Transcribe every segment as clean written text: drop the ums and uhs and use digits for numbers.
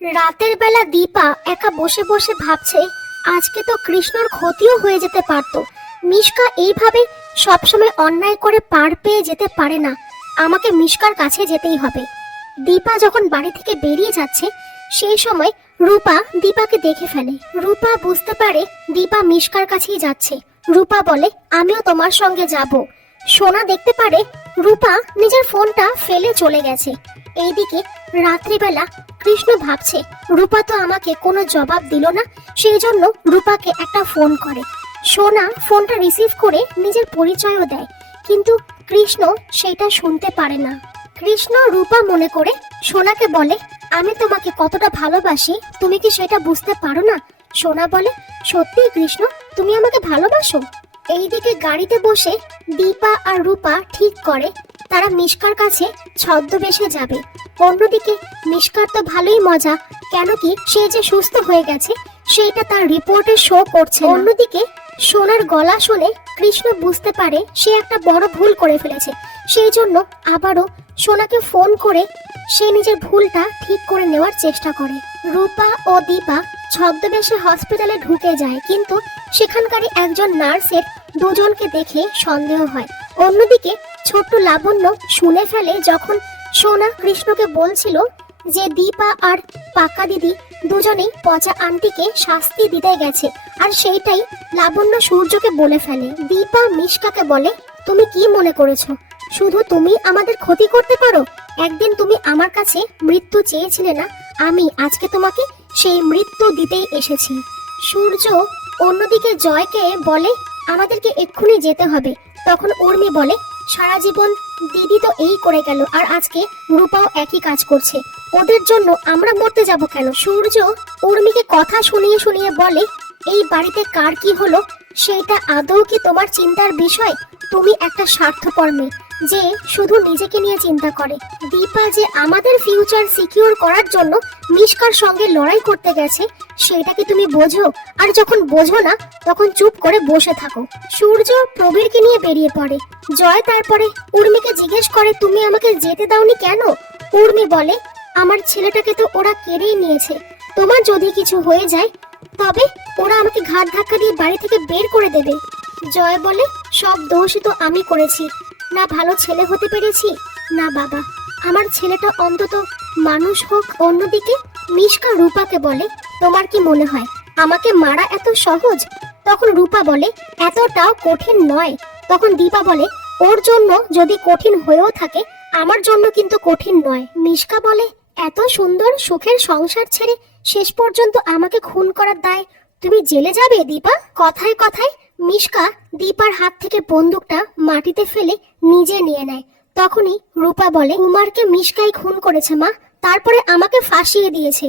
রাতের বেলা দীপা একা বসে বসে ভাবছে, আজকে তো কৃষ্ণর ক্ষতিও হয়ে যেতে পারতো। মিশকা এইভাবে সবসময় অন্যায় করে পার পেয়ে যেতে পারে না, আমাকে মিশকার কাছে যেতেই হবে। দীপা যখন বাড়ি থেকে বেরিয়ে যাচ্ছে সেই সময় রূপা দীপাকে দেখে ফেলে। রূপা বুঝতে পারে দীপা মিশকার কাছেই যাচ্ছে। রূপা বলে, আমিও তোমার সঙ্গে যাব। সোনা দেখতে পারে রূপা নিজের ফোনটা ফেলে চলে গেছে। এইদিকে রাত্রিবেলা কৃষ্ণ ভাবছে, রূপা তো আমাকে কোনো জবাব দিল না, সেই জন্য রূপাকে একটা ফোন করে। সোনা ফোনটা রিসিভ করে নিজের পরিচয়ও দেয়, কিন্তু কৃষ্ণ সেটা শুনতে পারে না। কৃষ্ণ রূপা মনে করে সোনাকে বলে, আমি তোমাকে কতটা ভালোবাসি তুমি কি সেটা বুঝতে পারো না? সোনা বলে, সত্যি কৃষ্ণ, তুমি আমাকে ভালোবাসো? এইদিকে গাড়িতে বসে দীপা আর রূপা ঠিক করে তারা মিশকার কাছে ছদ্মবেশে যাবে। অন্যদিকে মিশকার তো ভালোই মজা, কেন কি সে যে সুস্থ হয়ে গেছে সেইটা তার রিপোর্টে শো করছে। অন্যদিকে সোনার গলা শুনে কৃষ্ণ বুঝতে পারে সে একটা বড় ভুল করে ফেলেছে, সেই জন্য আবারও সোনাকে ফোন করে সে নিজের ভুলটা ঠিক করে নেওয়ার চেষ্টা করে। রূপা ও দীপা ছদ্মবেশে হসপিটালে ঢুকে যায়, কিন্তু সেখানকারই একজন নার্সের দুজনকে দেখে সন্দেহ হয়। অন্যদিকে ছোট্ট লাবণ্য শুনে ফেলে যখন সোনা কৃষ্ণকে বলছিল যে দীপা আর পাকা দিদি দুজনেই পচা আন্টিকে শাস্তি দিতে গেছে, আর সেইটাই লাবণ্য সূর্যকে বলে ফেলে। দীপা মিশকাকে বলে, তুমি কি মনে করেছো শুধু তুমি আমাদের ক্ষতি করতে পারো? একদিন তুমি আমার কাছে মৃত্যু চেয়েছিলে না, আমি আজকে তোমাকে সেই মৃত্যু দিতেই এসেছি। সূর্য অন্যদিকে জয়কে বলে, আমাদেরকে এক্ষুনি যেতে হবে। তখন উর্মি বলে, সারা জীবন দিদি তো এই করে গেল, আর আজকে রূপাও একই কাজ করছে, ওদের জন্য আমরা মরতে যাব কেন? সূর্য উর্মিকে কথা শুনিয়ে শুনিয়ে বলে, এই বাড়িতে কার কি হলো সেইটা আদৌ কি তোমার চিন্তার বিষয়? তুমি একটা স্বার্থপর মেয়ে যে শুধু নিজেকে নিয়ে চিন্তা করে। দীপা যে আমাদের ফিউচার সিকিউর করার জন্য মিশকার সঙ্গে লড়াই করতে গেছে সেটা কি তুমি বোঝো? আর যখন বোঝো না তখন চুপ করে বসে থাকো। সূর্য প্রবীরকে নিয়ে বেরিয়ে পড়ে। জয় তারপরে উর্মিকে জিজ্ঞেস করে, তুমি আমাকে যেতে দাওনি কেন? উর্মি বলে, আমার ছেলেটাকে তো ওরা কেড়েই নিয়েছে, তোমার যদি কিছু হয়ে যায় তবে ওরা আমাকে ঘাট ধাক্কা দিয়ে বাড়ি থেকে বের করে দেবে। জয় বলে, সব দোষই তো আমি করেছি, না ভালো ছেলে হতে পেরেছি না বাবা, আমার ছেলেটা অন্তত মানুষ হোক। অন্যদিকে মিশকা রূপাকে বলে, তোমার কি মনে হয় আমাকে মারা এত সহজ? তখন রূপা বলে, এতটাও কঠিন নয়। তখন দীপা বলে, ওর জন্য যদি কঠিন হয়েও থাকে আমার জন্য কিন্তু কঠিন নয়। মিশকা বলে, এত সুন্দর সুখের সংসার ছেড়ে শেষ পর্যন্ত আমাকে খুন করার দায় তুমি জেলে যাবে দীপা? কথায় কথায় মিশকা দীপার হাত থেকে বন্দুকটা মাটিতে ফেলে নিজে নিয়ে নেয়। তখনই রূপা বলে, উমারকে মিশকাই খুন করেছে মা, তারপরে আমাকে ফাঁসিয়ে দিয়েছে।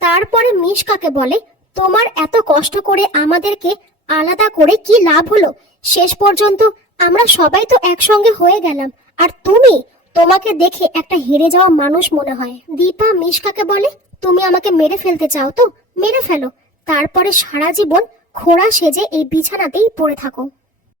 তারপরে মিশকাকে বলে, তোমার এত কষ্ট করে আমাদেরকে আলাদা করে কি লাভ হলো? শেষ পর্যন্ত আমরা সবাই তো একসঙ্গে হয়ে গেলাম, আর তোমাকে দেখে একটা হেরে যাওয়া মানুষ মনে হয়। দীপা মিশকাকে বলে, তুমি আমাকে মেরে ফেলতে চাও তো মেরে ফেলো, তারপরে সারা জীবন খোড়া সেজে এই বিছানাতেই পড়ে থাকো।